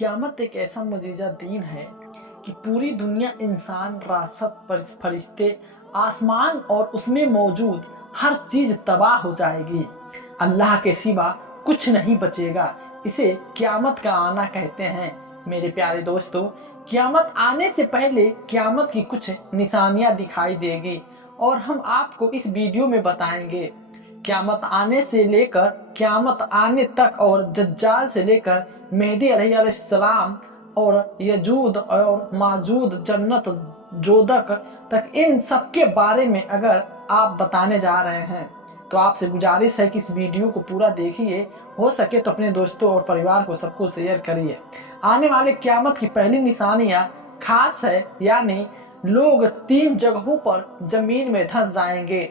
क़यामत एक ऐसा मुजीज़ा दीन है कि पूरी दुनिया, इंसान, रासत, फरिश्ते, आसमान और उसमें मौजूद हर चीज़ तबाह हो जाएगी। अल्लाह के सिवा कुछ नहीं बचेगा। इसे क़यामत का आना कहते हैं। मेरे प्यारे दोस्तों, क़यामत आने से पहले क़यामत की कुछ निशानियाँ दिखाई देगी और हम आपको इस वीडियो में बताएंगे। क़यामत आने से लेकर क़यामत आने तक और दज्जाल से लेकर मेहदी अलैहिस्सलाम और यजूद और माजूद, जन्नत, जोदक तक, इन सब के बारे में अगर आप बताने जा रहे हैं तो आपसे गुजारिश है कि इस वीडियो को पूरा देखिए। हो सके तो अपने दोस्तों और परिवार को सबको शेयर करिए। आने वाले क़यामत की पहली निशानियां खास है, यानी लोग 3 जगहों पर जमीन में धंस जाएंगे।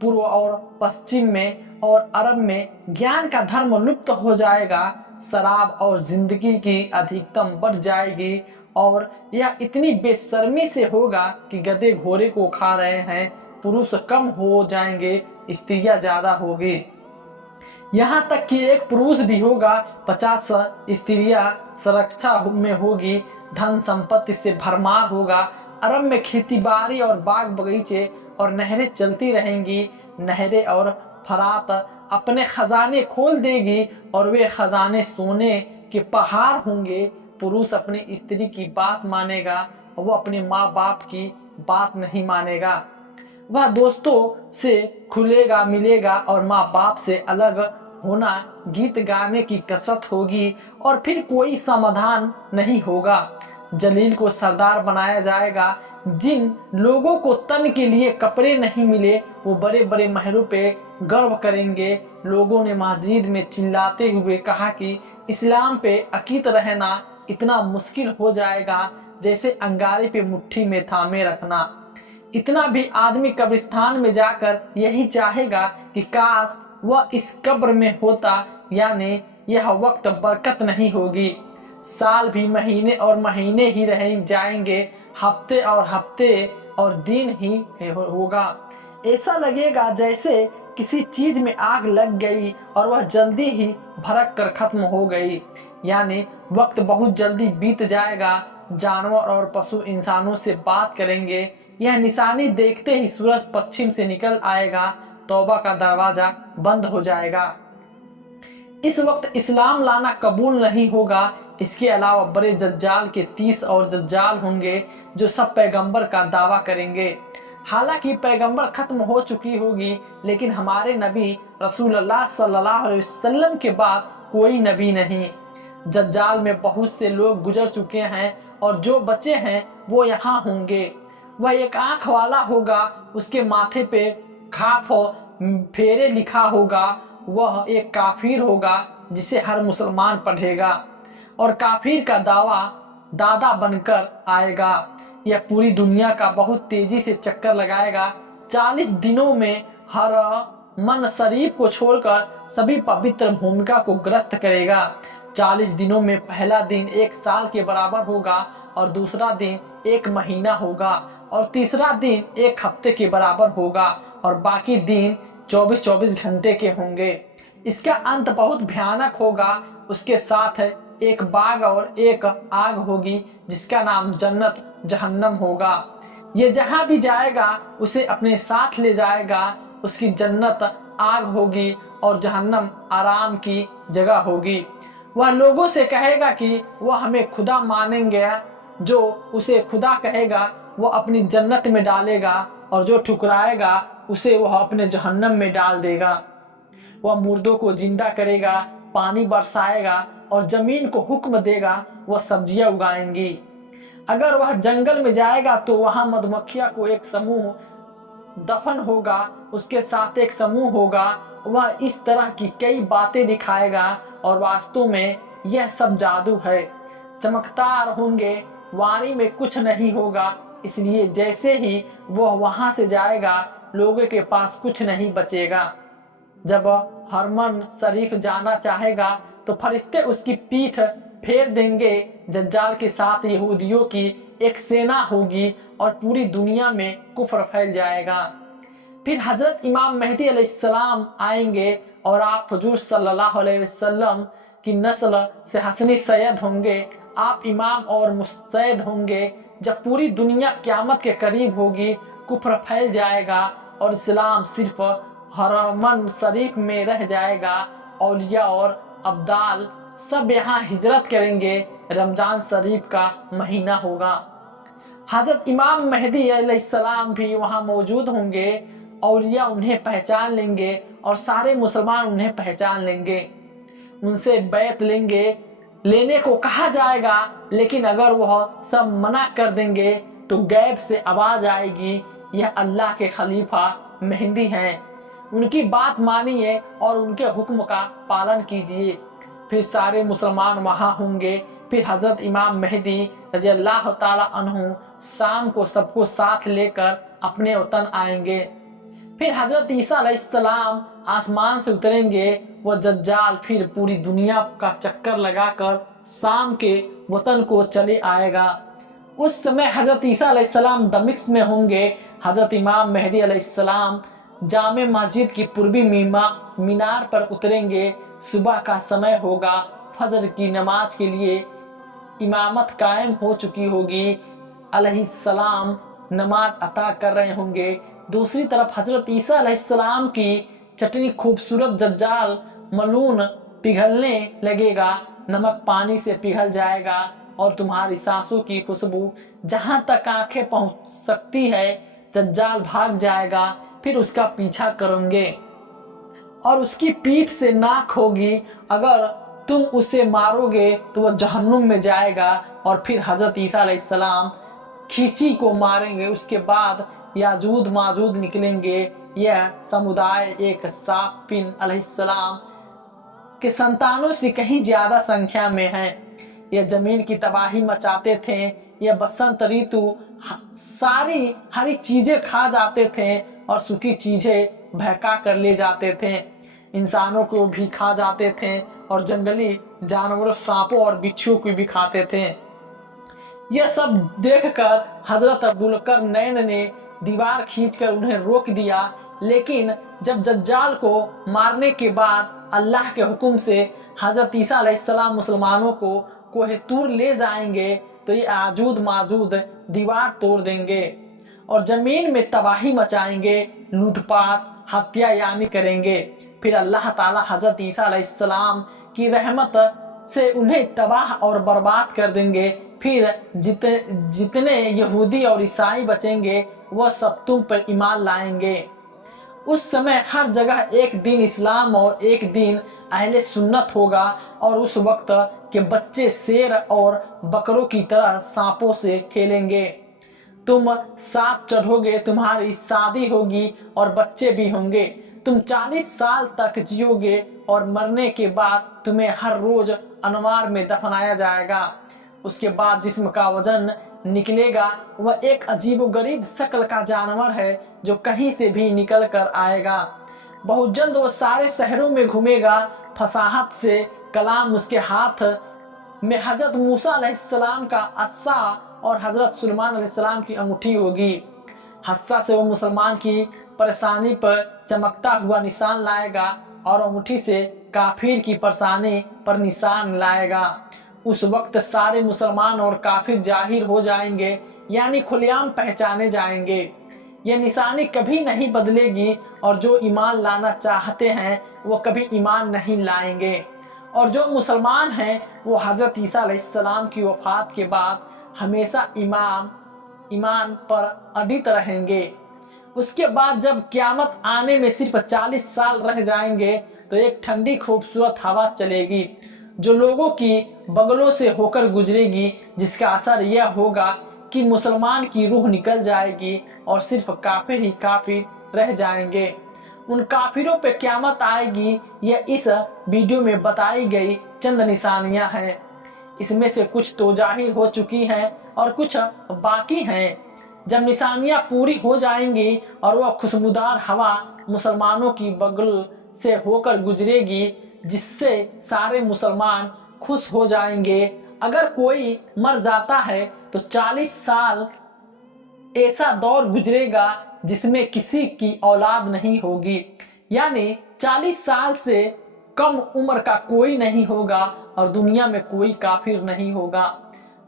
पूर्व और पश्चिम में और अरब में ज्ञान का धर्म लुप्त हो जाएगा। शराब और जिंदगी की अधिकतम बढ़ जाएगी और यह इतनी बेशर्मी से होगा कि गधे घोड़े को खा रहे हैं। पुरुष कम हो जाएंगे, स्त्रियां ज्यादा होगी। यहाँ तक कि एक पुरुष भी होगा, 50 स्त्रियां सुरक्षा में होगी। धन संपत्ति से भरमार होगा। अरब में खेती बाड़ी और बाग बगीचे और नहरें चलती रहेंगी। नहरें और फरात अपने खजाने खोल देगी और वे खजाने सोने के पहाड़ होंगे। पुरुष अपनी स्त्री की बात मानेगा, वो अपने माँ बाप की बात नहीं मानेगा। वह दोस्तों से खुलेगा मिलेगा और माँ बाप से अलग होना गीत गाने की कसरत होगी और फिर कोई समाधान नहीं होगा। जलील को सरदार बनाया जाएगा। जिन लोगों को तन के लिए कपड़े नहीं मिले वो बड़े बड़े महलों पे गर्व करेंगे। लोगों ने मस्जिद में चिल्लाते हुए कहा कि इस्लाम पे अकीद रहना इतना मुश्किल हो जाएगा जैसे अंगारे पे मुट्ठी में थामे रखना। इतना भी आदमी कब्रिस्तान में जाकर यही चाहेगा कि काश वह इस कब्र में होता, यानी यह वक्त बरकत नहीं होगी। साल भी महीने और महीने ही रह जाएंगे, हफ्ते और दिन ही होगा। ऐसा लगेगा जैसे किसी चीज में आग लग गई और वह जल्दी ही भड़क कर खत्म हो गई, यानी वक्त बहुत जल्दी बीत जाएगा। जानवर और पशु इंसानों से बात करेंगे। यह निशानी देखते ही सूरज पश्चिम से निकल आएगा। तौबा का दरवाजा बंद हो जाएगा। इस वक्त इस्लाम लाना कबूल नहीं होगा। इसके अलावा बड़े दज्जाल के 30 और दज्जाल होंगे जो सब पैगंबर का दावा करेंगे। हालांकि पैगंबर खत्म हो चुकी होगी, लेकिन हमारे नबी रसूलुल्लाह सल्लल्लाहु अलैहि वसल्लम के बाद कोई नबी नहीं। दज्जाल में बहुत से लोग गुजर चुके हैं और जो बचे हैं वो यहाँ होंगे। वह एक आंख वाला होगा, उसके माथे पे खाफ फेरे लिखा होगा। वह एक काफिर होगा जिसे हर मुसलमान पढ़ेगा और काफिर का दादा बनकर आएगा। यह पूरी दुनिया का बहुत तेजी से चक्कर लगाएगा। 40 दिनों में हर मन शरीफ को छोड़कर सभी पवित्र भूमिका को ग्रस्त करेगा। 40 दिनों में पहला दिन 1 साल के बराबर होगा और दूसरा दिन 1 महीना होगा और तीसरा दिन 1 हफ्ते के बराबर होगा और बाकी दिन 24-24 घंटे के होंगे। इसका अंत बहुत भयानक होगा। उसके साथ एक बाग और एक आग होगी जिसका नाम जन्नत जहन्नम होगा। ये जहां भी जाएगा उसे अपने साथ ले जाएगा। उसकी जन्नत आग होगी और जहन्नम आराम की जगह होगी। वह लोगों से कहेगा कि वह हमें खुदा मानेंगे। जो उसे खुदा कहेगा वह अपनी जन्नत में डालेगा और जो ठुकराएगा उसे वह अपने जहन्नम में डाल देगा। वह मुर्दों को जिंदा करेगा, पानी बरसाएगा और जमीन को हुक्म देगा वह सब्जियां उगाएंगी। अगर वह जंगल में जाएगा तो वहां मधुमक्खियां को एक समूह दफन होगा, उसके साथ एक समूह होगा। वह इस तरह की कई बातें दिखाएगा और वास्तव में यह सब जादू है। चमकदार होंगे, वाणी में कुछ नहीं होगा। इसलिए जैसे ही वह वहां से जाएगा लोगों के पास कुछ नहीं बचेगा। जब हरमन शरीफ जाना चाहेगा तो फरिश्ते उसकी पीठ फेर देंगे। दज्जाल के साथ यहूदियों की एक सेना होगी और पूरी दुनिया में कुफ्र फैल जाएगा। फिर हजरत इमाम मेहदी अलैहिस्सलाम आएंगे और आप हुजूर सल्लल्लाहु अलैहि वसल्लम की नस्ल से हसनी सैयद होंगे। آپ امام اور مستعد ہوں گے۔ جب پوری دنیا قیامت کے قریب ہوگی، کفر پھیل جائے گا اور اسلام صرف حرمین شریف میں رہ جائے گا۔ اولیاء اور ابدال سب یہاں ہجرت کریں گے۔ رمضان شریف کا مہینہ ہوگا۔ حضرت امام مہدی علیہ السلام بھی وہاں موجود ہوں گے۔ اولیاء انہیں پہچان لیں گے اور سارے مسلمان انہیں پہچان لیں گے، ان سے بیعت لینے کو کہا جائے گا، لیکن اگر وہ سب منع کر دیں گے تو غیب سے آواز آئے گی، یہ اللہ کے خلیفہ مہدی ہیں، ان کی بات مانیے اور ان کے حکم کا پالن کیجیے۔ پھر سارے مسلمان وہاں ہوں گے۔ پھر حضرت امام مہدی رضی اللہ تعالی عنہ شام کو سب کو ساتھ لے کر اپنے وطن آئیں گے۔ پھر حضرت عیسیٰ علیہ السلام آسمان سے اتریں گے۔ وہ دجال پھر پوری دنیا کا چکر لگا کر شام کے وطن کو چلے آئے گا۔ اس سمے حضرت عیسیٰ علیہ السلام دمشق میں ہوں گے۔ حضرت امام مہدی علیہ السلام جامع مسجد کی پوربی مینار پر اتریں گے۔ صبح کا سمے ہوگا، فجر کی نماز کے لیے امامت قائم ہو چکی ہوگی، علیہ السلام نماز عطا کر رہے ہوں گے۔ دوسری طرف حضرت عیسیٰ علیہ السلام کی چٹنی خوبصورت دجال ملعون پگھلنے لگے گا، نمک پانی سے پگھل جائے گا اور تمہاری سانسوں کی خوشبو جہاں تک آنکھیں پہنچ سکتی ہے، دجال بھاگ جائے گا۔ پھر اس کا پیچھا کریں گے اور اس کی پیٹھ سے ناک ہوگی، اگر تم اسے مارو گے تو وہ جہنم میں جائے گا۔ اور پھر حضرت عیسیٰ علیہ السلام کھیچی کو ماریں گے۔ اس کے بعد یاجوج ماجوج نکلیں گے۔ یہ سمودائے ایک صافین علیہ السلام کے سنتانوں سے کہیں زیادہ سنکھیا میں ہیں۔ یہ زمین کی تباہی مچاتے تھے۔ یہ بسنت ریتو ساری ہری چیزیں کھا جاتے تھے اور سوکھی چیزیں بہکا کر لے جاتے تھے، انسانوں کو بھی کھا جاتے تھے اور جنگلی جانوروں سانپوں اور بچھو کو بھی کھاتے تھے۔ یہ سب دیکھ کر حضرت ذوالقرنین نے دیوار کھینچ کر انہیں روک دیا، لیکن جب دجال کو مارنے کے بعد اللہ کے حکم سے حضرت عیسیٰ علیہ السلام مسلمانوں کو کوہ طور لے جائیں گے تو یہ یاجوج ماجوج دیوار توڑ دیں گے اور زمین میں تباہی مچائیں گے، لوٹ پاٹ ہتیا یعنی کریں گے۔ پھر اللہ تعالی حضرت عیسیٰ علیہ السلام کی رحمت سے انہیں تباہ اور برباد کر دیں گے۔ پھر جتنے یہودی اور عیسائی بچیں گے وہ سب تم پر ایمان لائیں گے۔ اس سمے ہر جگہ ایک دین اسلام اور ایک دین اہل سنت ہوگا، اور اس وقت کے بچے شیر اور بکروں کی طرح سانپوں سے کھیلیں گے۔ تم ساتھ چڑھو گے، تمہاری شادی ہوگی اور بچے بھی ہوں گے، تم 40 سال تک جیو گے اور مرنے کے بعد تمہیں ہر روز انوار میں دفنایا جائے گا۔ اس کے بعد جسم کا وزن نکلے گا، وہ ایک عجیب و غریب شکل کا جانور ہے جو کہیں سے بھی نکل کر آئے گا۔ بہت جلد وہ سارے شہروں میں گھومے گا، فصاحت سے کلام اس کے ہاتھ میں حضرت موسیٰ علیہ السلام کا عصا اور حضرت سلیمان علیہ السلام کی انگوٹھی ہوگی۔ عصا سے وہ مسلمان کی پریشانی پر چمکتا ہوا نشان لائے گا اور انگوٹھی سے کافر کی پریشانی پر نشان لائے گا۔ اس وقت سارے مسلمان اور کافر ظاہر ہو جائیں گے، یعنی کھلے عام پہچانے جائیں گے۔ یہ نشانی کبھی نہیں بدلے گی اور جو ایمان لانا چاہتے ہیں وہ کبھی ایمان نہیں لائیں گے، اور جو مسلمان ہیں وہ حضرت عیسیٰ علیہ السلام کی وفات کے بعد ہمیشہ ایمان پر اڈٹ رہیں گے۔ اس کے بعد جب قیامت آنے میں صرف 40 سال رہ جائیں گے تو ایک ٹھنڈی خوبصورت ہوا چلے گی جو لوگوں کی بغلوں سے ہو کر گزرے گی، جس کا اثر یہ ہوگا کہ مسلمان کی روح نکل جائے گی اور صرف کافر ہی کافر رہ جائیں گے۔ ان کافروں پہ قیامت آئے گی۔ یہ اس ویڈیو میں بتائی گئی چند نشانیاں ہیں، اس میں سے کچھ تو ظاہر ہو چکی ہیں اور کچھ باقی ہیں۔ جب نشانیاں پوری ہو جائیں گی اور وہ خوشبودار ہوا مسلمانوں کی بغل سے ہو کر گزرے گی جس سے سارے مسلمان خوش ہو جائیں گے، اگر کوئی مر جاتا ہے تو 40 سال ایسا دور گزرے گا جس میں کسی کی اولاد نہیں ہوگی، یعنی 40 سال سے کم عمر کا کوئی نہیں ہوگا اور دنیا میں کوئی کافر نہیں ہوگا۔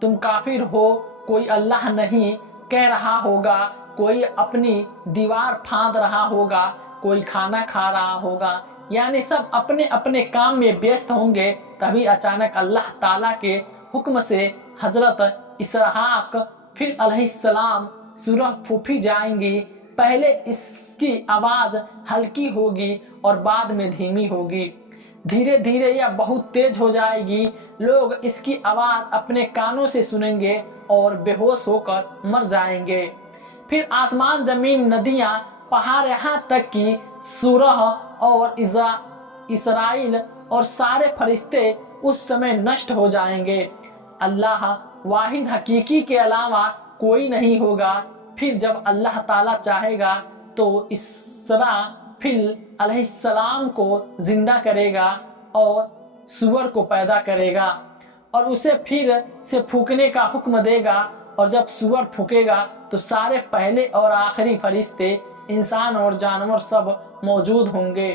تم کافر ہو، کوئی اللہ نہیں کہہ رہا ہوگا، کوئی اپنی دیوار پھاند رہا ہوگا، کوئی کھانا کھا رہا ہوگا، یعنی سب اپنے اپنے کام میں ویست ہوں گے۔ تبھی اچانک اللہ تعالیٰ کے حکم سے حضرت اسحاق پھر علیہ السلام سورہ پھونپی جائیں گی۔ پہلے اس کی آواز ہلکی ہوگی اور بعد میں دھیمی ہوگی، دھیرے دھیرے یہ بہت تیز ہو جائے گی۔ لوگ اس کی آواز اپنے کانوں سے سنیں گے اور بے ہوش ہو کر مر جائیں گے۔ پھر آسمان، زمین، ندیاں، پہاڑ، یہاں تک کہ سورہ اور اسرائیل اور سارے فرشتے اس سمے نشٹ ہو جائیں گے۔ اللہ واحد حقیقی کے علاوہ کوئی نہیں ہوگا۔ پھر جب اللہ تعالیٰ چاہے گا تو اسرافیل علیہ السلام کو زندہ کرے گا اور سور کو پیدا کرے گا اور اسے پھر سے پھونکنے کا حکم دے گا، اور جب سور پھونکے گا تو سارے پہلے اور آخری فرشتے، انسان اور جانور سب موجود ہوں گے،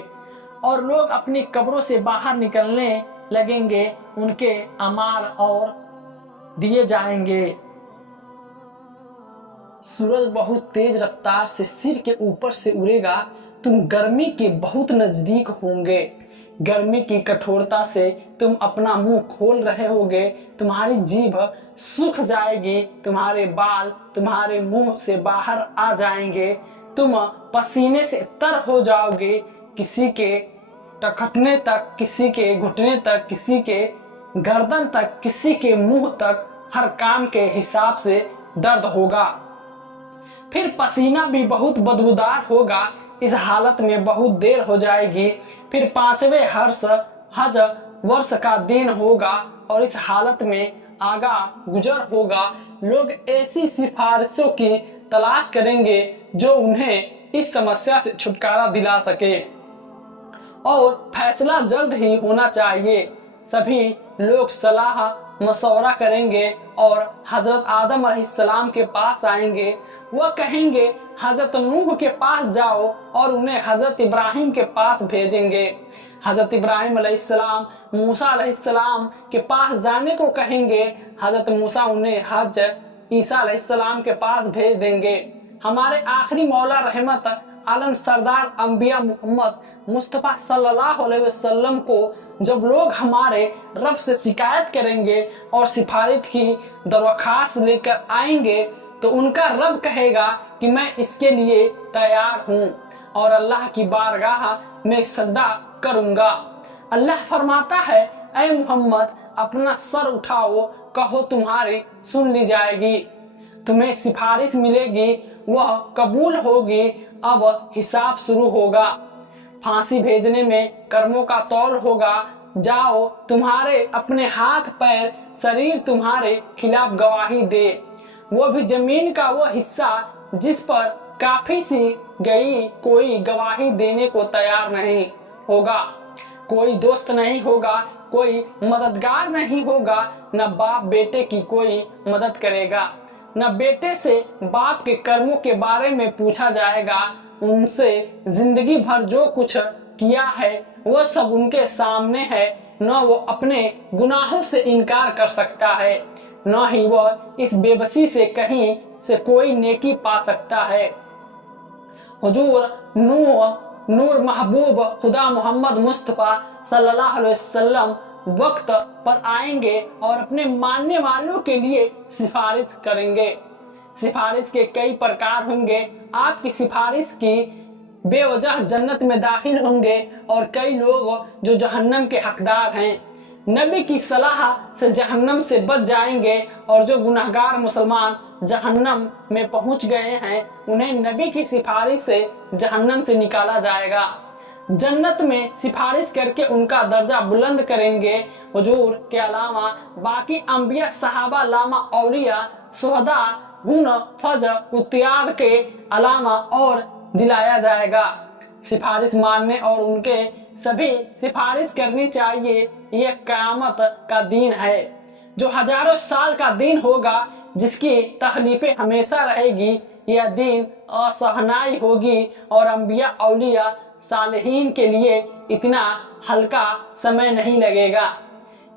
اور لوگ اپنی قبروں سے باہر نکلنے لگیں گے، ان کے اعمال اور دیے جائیں گے۔ سورج بہت تیز رفتار سے سر کے اوپر سے اڑے گا، تم گرمی کے بہت نزدیک ہوں گے۔ گرمی کی کٹھورتا سے تم اپنا منہ کھول رہے ہوگے، تمہاری جیبھ سوکھ جائے گی، تمہارے بال تمہارے منہ سے باہر آ جائیں گے، تم پسینے سے تر ہو جاؤ گے، کسی کے ٹخنے تک، کسی کے گھٹنے تک، کسی کے گردن تک، کسی کے منہ تک، ہر کام کے حساب سے درد ہوگا۔ پھر پسینہ بھی بہت بدبودار ہوگا۔ اس حالت میں بہت دیر ہو جائے گی۔ پھر 5ویں حج ورس کا دن ہوگا اور اس حالت میں آگا گزر ہوگا۔ لوگ ایسی سفارشوں کی تلاش کریں گے جو انہیں اس سمسیا سے چھٹکارا دلا سکے، اور فیصلہ جلد ہی ہونا چاہیے۔ سبھی لوگ صلاح مشورہ کریں گے اور حضرت آدم علیہ السلام کے پاس آئیں گے۔ وہ کہیں گے حضرت نوح کے پاس جاؤ، اور انہیں حضرت ابراہیم کے پاس بھیجیں گے۔ حضرت ابراہیم علیہ السلام موسیٰ علیہ السلام کے پاس جانے کو کہیں گے، حضرت موسیٰ انہیں حضرت عیسیٰ علیہ السلام کے پاس بھیج دیں گے۔ ہمارے آخری مولا رحمت عالم سردار انبیاء محمد مصطفیٰ صلی اللہ علیہ وسلم کو جب لوگ ہمارے رب سے شکایت کریں گے اور سفارش کی درخواست لے کر آئیں گے تو ان کا رب کہے گا کہ میں اس کے لیے تیار ہوں اور اللہ کی بارگاہ میں سجدہ کروں گا۔ اللہ فرماتا ہے، اے محمد اپنا سر اٹھاؤ، کہو تمہاری سن لی جائے گی، تمہیں سفارش ملے گی، وہ قبول ہوگی، اب حساب شروع ہوگا، پھانسی بھیجنے میں کرموں کا تول ہوگا، جاؤ تمہارے اپنے ہاتھ پیر شریر تمہارے خلاف گواہی دے، وہ بھی زمین کا وہ حصہ جس پر کافی سی گئی، کوئی گواہی دینے کو تیار نہیں ہوگا، کوئی دوست نہیں ہوگا، کوئی مددگار نہیں ہوگا، نہ باپ بیٹے کی کوئی مدد کرے گا، نہ بیٹے سے باپ کے کرموں کے بارے میں پوچھا جائے گا، ان سے زندگی بھر جو کچھ کیا ہے وہ سب ان کے سامنے ہے، نہ وہ اپنے گناہوں سے انکار کر سکتا ہے، نہ ہی وہ اس بے بسی سے کہیں سے کوئی نیکی پا سکتا ہے۔ حضور نور محبوب خدا محمد مصطفیٰ صلی اللہ علیہ وسلم وقت پر آئیں گے اور اپنے ماننے والوں کے لیے سفارش کریں گے۔ سفارش کے کئی پرکار ہوں گے۔ آپ کی سفارش کی بے وجہ جنت میں داخل ہوں گے اور کئی لوگ جو جہنم کے حقدار ہیں نبی کی صلاح سے جہنم سے بچ جائیں گے، اور جو گناہگار مسلمان جہنم میں پہنچ گئے ہیں انہیں نبی کی سفارش سے جہنم سے نکالا جائے گا، جنت میں سفارش کر کے ان کا درجہ بلند کریں گے۔ حضور کے علاوہ باقی انبیاء، صحابہ، علماء، اولیاء، شہداء، فض اتیاد کے علامہ اور دلایا جائے گا۔ سفارش ماننے اور ان کے سبھی سفارش کرنی چاہیے۔ یہ قیامت کا دن ہے جو ہزاروں سال کا دن ہوگا، جس کی تخلیفیں ہمیشہ رہے گی۔ یہ دن سہنائی ہوگی اور انبیاء، اولیاء، صالحین کے لیے اتنا ہلکا سمے نہیں لگے گا۔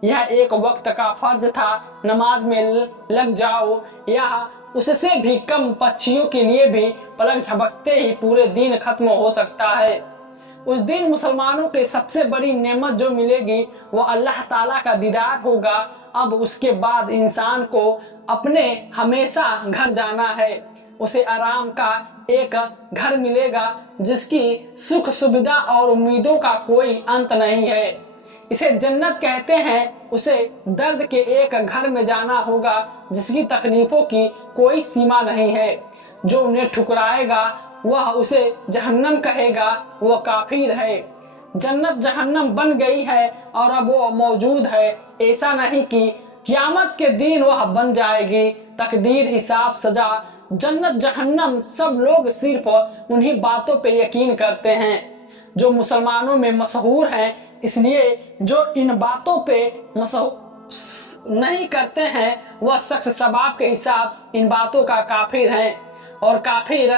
यह एक वक्त का फर्ज था, नमाज में लग जाओ। यह उससे भी कम पक्षियों के लिए भी पलक झपकते ही पूरे दिन खत्म हो सकता है। उस दिन मुसलमानों के सबसे बड़ी नेमत जो मिलेगी वो अल्लाह ताला का दीदार होगा। अब उसके बाद इंसान को अपने हमेशा घर जाना है। उसे आराम का एक घर मिलेगा जिसकी सुख सुविधा और उम्मीदों का कोई अंत नहीं है। इसे जन्नत कहते हैं। उसे दर्द के एक घर में जाना होगा जिसकी तकलीफों की कोई सीमा नहीं है। जो उन्हें ठुकराएगा वह उसे जहन्नम कहेगा, वह काफिर है। जन्नत जहन्नम बन गई है और अब वो मौजूद है। ऐसा नहीं कि क़यामत के दिन वह बन जाएगी। तकदीर, हिसाब, सजा, जन्नत जहन्नम सब लोग सिर्फ उन्हीं बातों पे यकीन करते हैं जो मुसलमानों में मशहूर हैं। इसलिए जो इन बातों पे नहीं करते हैं वह शख्स सबाब के हिसाब इन बातों का काफिर है। और काफिर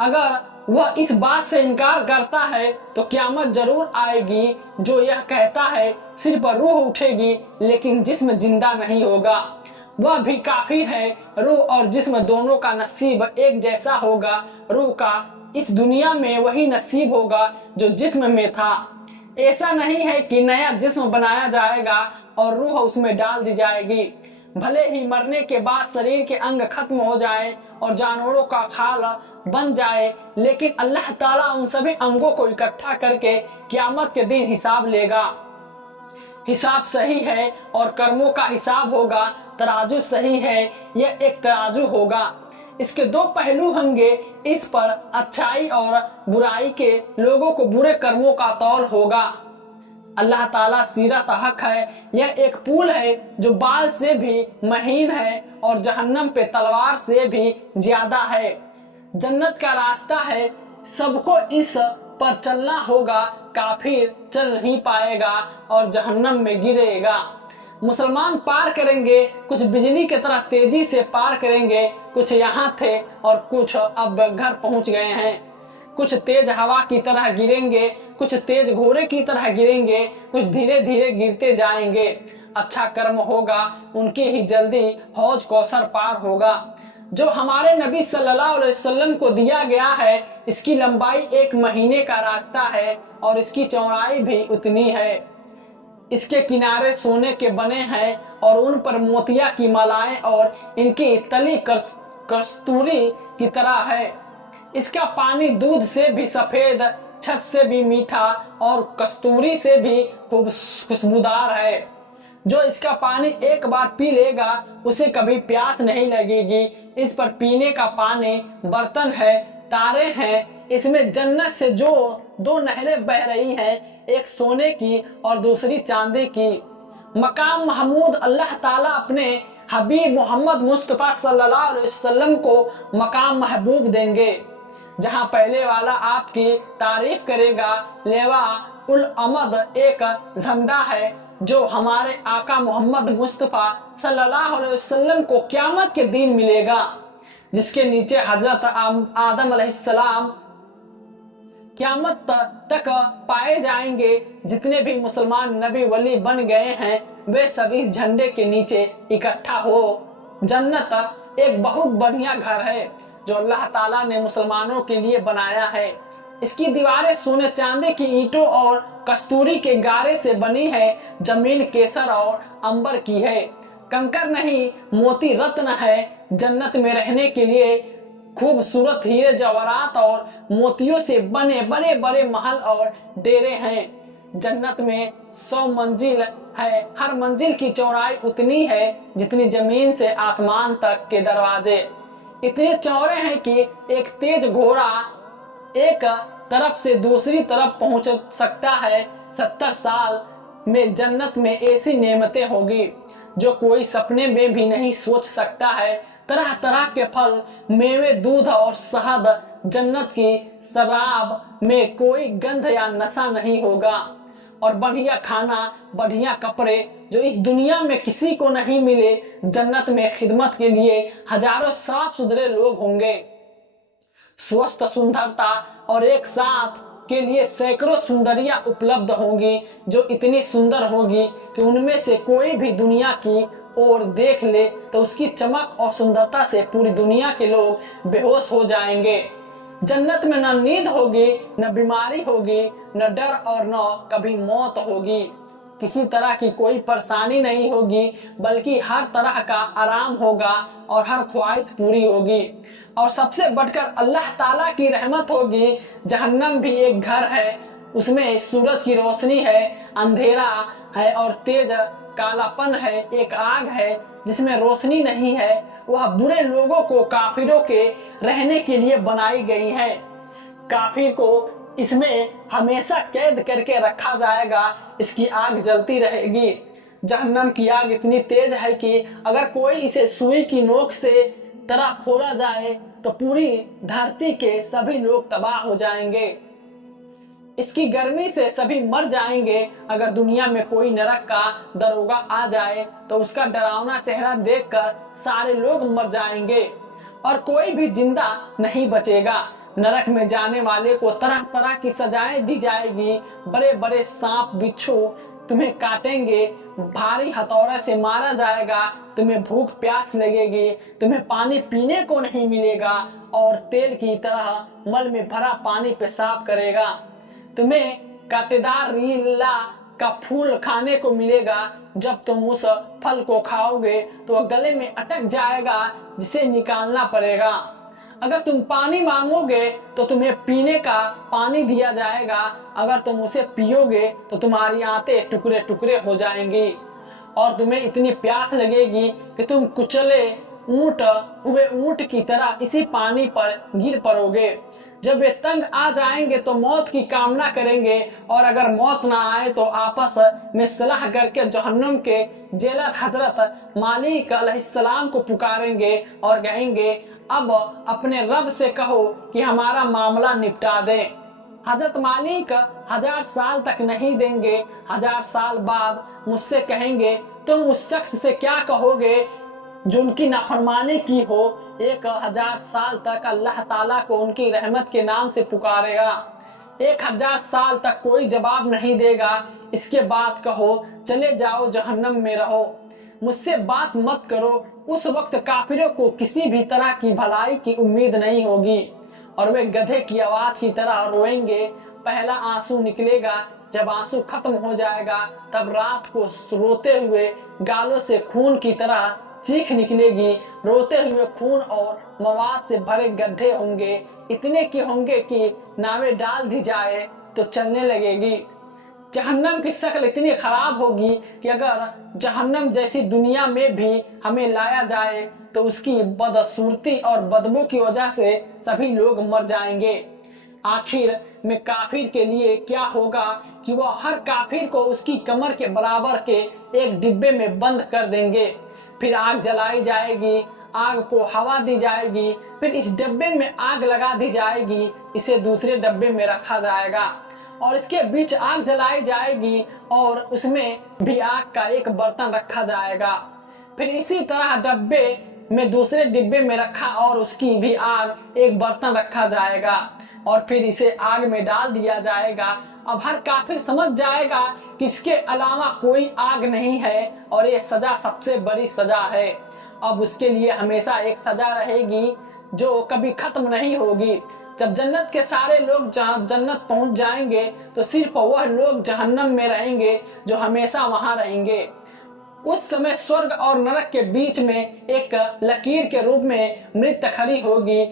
अगर वह इस बात से इनकार करता है तो क़यामत जरूर आएगी। जो यह कहता है सिर्फ रूह उठेगी लेकिन जिस्म जिंदा नहीं होगा, वह भी काफिर है। रूह और जिस्म दोनों का नसीब एक जैसा होगा। रूह का इस दुनिया में वही नसीब होगा जो जिस्म में था। ऐसा नहीं है कि नया जिस्म बनाया जाएगा और रूह उसमें डाल दी जाएगी। भले ही मरने के बाद शरीर के अंग खत्म हो जाए और जानवरों का खाल बन जाए, लेकिन अल्लाह ताला उन सभी अंगों को इकट्ठा करके क़यामत के दिन हिसाब लेगा। हिसाब सही है और कर्मों का हिसाब होगा। तराजू सही है, यह एक तराजू होगा। इसके दो पहलू होंगे। इस पर अच्छाई और बुराई के लोगों को बुरे कर्मों का तौल होगा। अल्लाह ताला सीरत हक है। यह एक पुल है जो बाल से भी महीन है और जहन्नम पे तलवार से भी ज्यादा है। जन्नत का रास्ता है, सबको इस पर चलना होगा। काफिर चल नहीं पाएगा और जहन्नम में गिरेगा। मुसलमान पार करेंगे, कुछ बिजली की तरह तेजी से पार करेंगे। कुछ यहाँ थे और कुछ अब घर पहुंच गए हैं। कुछ तेज हवा की तरह गिरेंगे, कुछ तेज घोड़े की तरह गिरेंगे, कुछ धीरे धीरे गिरते जाएंगे। अच्छा कर्म होगा उनके ही जल्दी हौज कौसर पार होगा। जो हमारे नबी सल्लल्लाहु अलैहि वसल्लम को दिया गया है, इसकी लंबाई 1 महीने का रास्ता है और इसकी चौड़ाई भी उतनी है। इसके किनारे सोने के बने हैं और उन पर मोतिया की मालाएं और इनकी तली कस्तूरी की तरह है। इसका पानी दूध से भी सफेद, छत से भी मीठा और कस्तूरी से भी खुशबूदार है। जो इसका पानी एक बार पी लेगा उसे कभी प्यास नहीं लगेगी। इस पर पीने का पानी बर्तन है, तारे हैं। इसमें जन्नत से जो 2 नहरें बह रही हैं, एक सोने की और दूसरी चांदी की। मकाम महमूद अल्लाह ताला अपने हबीब मोहम्मद मुस्तफ़ा सल्लल्लाहु अलैहि वसल्लम को मकाम महबूब देंगे, जहां पहले वाला आपकी तारीफ करेगा। लेवा उल अमद एक झंडा है जो हमारे आका मोहम्मद मुस्तफ़ा सल्लल्लाहु अलैहि वसल्लम को क़यामत के दिन मिलेगा, जिसके नीचे हजरत आदम अलैहिस्सलाम क़यामत तक पाए जाएंगे। जितने भी मुसलमान नबी वली बन गए हैं वे सब इस झंडे के नीचे इकट्ठा हो। जन्नत एक बहुत बढ़िया घर है जो अल्लाह ताला ने मुसलमानों के लिए बनाया है। इसकी दीवारें सोने चांदी की ईंटों और कस्तूरी के गारे से बनी है। जमीन केसर और अंबर की है, कंकर नहीं मोती रत्न है। जन्नत में रहने के लिए खूबसूरत हीरे जवाहरात और मोतियों से बने बड़े बड़े महल और डेरे हैं। जन्नत में 100 मंजिल है। हर मंजिल की चौड़ाई उतनी है जितनी जमीन से आसमान तक के दरवाजे। इतने चौड़े हैं कि एक तेज घोड़ा एक तरफ से दूसरी तरफ पहुंच सकता है। 70 साल में जन्नत में ऐसी नेमतें होगी जो कोई सपने में भी नहीं सोच सकता है। तरह तरह के फल, मेवे, दूध और शहद। जन्नत की शराब में कोई गंध या नशा नहीं होगा और बढ़िया खाना, बढ़िया कपड़े जो इस दुनिया में किसी को नहीं मिले। जन्नत में खिदमत के लिए हजारों साफ सुथरे लोग होंगे। स्वस्थ सुंदरता और एक साथ के लिए सैकड़ों सुंदरियां उपलब्ध होंगी, जो इतनी सुंदर होगी कि उनमें से कोई भी दुनिया की ओर देख ले तो उसकी चमक और सुंदरता से पूरी दुनिया के लोग बेहोश हो जाएंगे। जन्नत में न नींद होगी, न बीमारी होगी, न डर और न कभी मौत होगी। किसी तरह की कोई परेशानी नहीं होगी, बल्कि हर तरह का आराम होगा और हर ख्वाहिश पूरी होगी। और सबसे बढ़कर अल्लाह ताला की रहमत होगी। जहन्नम भी एक घर है, उसमें सूरज की रोशनी है, अंधेरा है और तेज कालापन है। एक आग है जिसमें रोशनी नहीं है, वह बुरे लोगों को, काफिरों के रहने के लिए बनाई गई है। काफिर को इसमें हमेशा कैद करके रखा जाएगा, इसकी आग जलती रहेगी। जहन्नम की आग इतनी तेज है कि अगर कोई इसे सुई की नोक से तरह खोला जाए तो पूरी धरती के सभी लोग तबाह हो जाएंगे। इसकी गर्मी से सभी मर जाएंगे। अगर दुनिया में कोई नरक का दरोगा आ जाए तो उसका डरावना चेहरा देखकर सारे लोग मर जाएंगे और कोई भी जिंदा नहीं बचेगा। नरक में जाने वाले को तरह तरह की सजाएं दी जाएगी। बड़े बड़े सांप बिच्छू तुम्हें काटेंगे, भारी हथौड़े से मारा जाएगा, तुम्हें भूख प्यास लगेगी, तुम्हें पानी पीने को नहीं मिलेगा और तेल की तरह मल में भरा पानी पेशाब करेगा। तुम्हें कांटेदार रीला का फूल खाने को मिलेगा। जब तुम उस फल को खाओगे तो वह गले में अटक जाएगा, जिसे निकालना पड़ेगा। अगर तुम पानी मांगोगे तो तुम्हें पीने का पानी दिया जाएगा। अगर तुम उसे पियोगे तो तुम्हारी आंतें टुकड़े टुकड़े हो जाएंगी और तुम्हें इतनी प्यास लगेगी कि तुम कुचले हुए ऊंट की तरह इसी पानी पर गिर पड़ोगे। जब वे तंग आ जाएंगे तो मौत की कामना करेंगे और अगर मौत ना आए तो आपस में सलाह करके जहन्नम के जेलर हजरत मालिक अलैहिस्सलाम को पुकारेंगे और कहेंगे, अब अपने रब से कहो कि हमारा मामला निपटा दे। हजरत मालिक 1000 साल तक नहीं देंगे। 1000 साल बाद मुझसे कहेंगे, तुम उस शख्स से क्या कहोगे जो उनकी नाफरमानी की हो। 1000 साल तक अल्लाह ताला को उनकी रहमत के नाम से पुकारेगा। 1000 साल तक कोई जवाब नहीं देगा। इसके बाद कहो, चले जाओ जहन्नम में रहो, मुझसे बात मत करो। उस वक्त काफिरों को किसी भी तरह की भलाई की उम्मीद नहीं होगी और वे गधे की आवाज की तरह रोएंगे। पहला आंसू निकलेगा, जब आंसू खत्म हो जाएगा तब रात को रोते हुए गालों से खून की तरह चीख निकलेगी। रोते हुए खून और मवाद से भरे गड्ढे होंगे, इतने की होंगे कि नावें डाल दी जाए तो चलने लगेगी। जहन्नम की शक्ल इतनी खराब होगी कि अगर जहन्नम जैसी दुनिया में भी हमें लाया जाए तो उसकी बदसूरती और बदबू की वजह से सभी लोग मर जाएंगे। आखिर में काफिर के लिए क्या होगा कि वह हर काफिर को उसकी कमर के बराबर के एक डिब्बे में बंद कर देंगे। फिर आग जलाई जाएगी, आग को हवा दी जाएगी, फिर इस डब्बे में आग लगा दी जाएगी, इसे दूसरे डब्बे में रखा जाएगा और इसके बीच आग जलाई जाएगी और उसमें भी आग का एक बर्तन रखा जाएगा। फिर इसी तरह डब्बे में दूसरे डिब्बे में रखा और उसकी भी आग एक बर्तन रखा जाएगा और फिर इसे आग में डाल दिया जाएगा। अब हर काफिर समझ जाएगा कि इसके अलावा कोई आग नहीं है और ये सजा सबसे बड़ी सजा है। अब उसके लिए हमेशा एक सजा रहेगी जो कभी खत्म नहीं होगी। जब जन्नत के सारे लोग जन्नत पहुंच जाएंगे तो सिर्फ वह लोग जहन्नम में रहेंगे जो हमेशा वहां रहेंगे। उस समय स्वर्ग और नरक के बीच में एक लकीर के रूप में मृत्यु खड़ी होगी।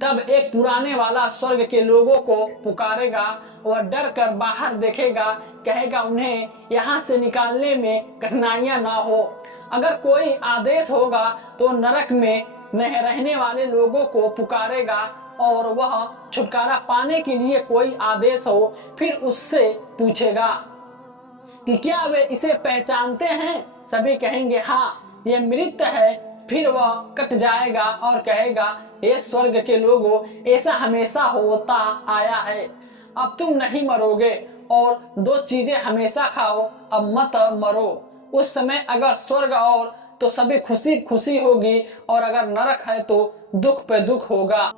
तब एक पुराने वाला स्वर्ग के लोगों को पुकारेगा। वह डर कर बाहर देखेगा, कहेगा उन्हें यहाँ से निकालने में कठिनाइयां ना हो। अगर कोई आदेश होगा तो नरक में रहने वाले लोगों को पुकारेगा और वह छुटकारा पाने के लिए कोई आदेश हो फिर उससे पूछेगा कि क्या वे इसे पहचानते हैं। सभी कहेंगे हाँ, ये मृत है। फिर वह कट जाएगा और कहेगा, ये स्वर्ग के लोगों, ऐसा हमेशा होता आया है, अब तुम नहीं मरोगे और 2 चीजें हमेशा खाओ, अब मत मरो। उस समय अगर स्वर्ग और तो सभी खुशी खुशी होगी और अगर नरक है तो दुख पे दुख होगा।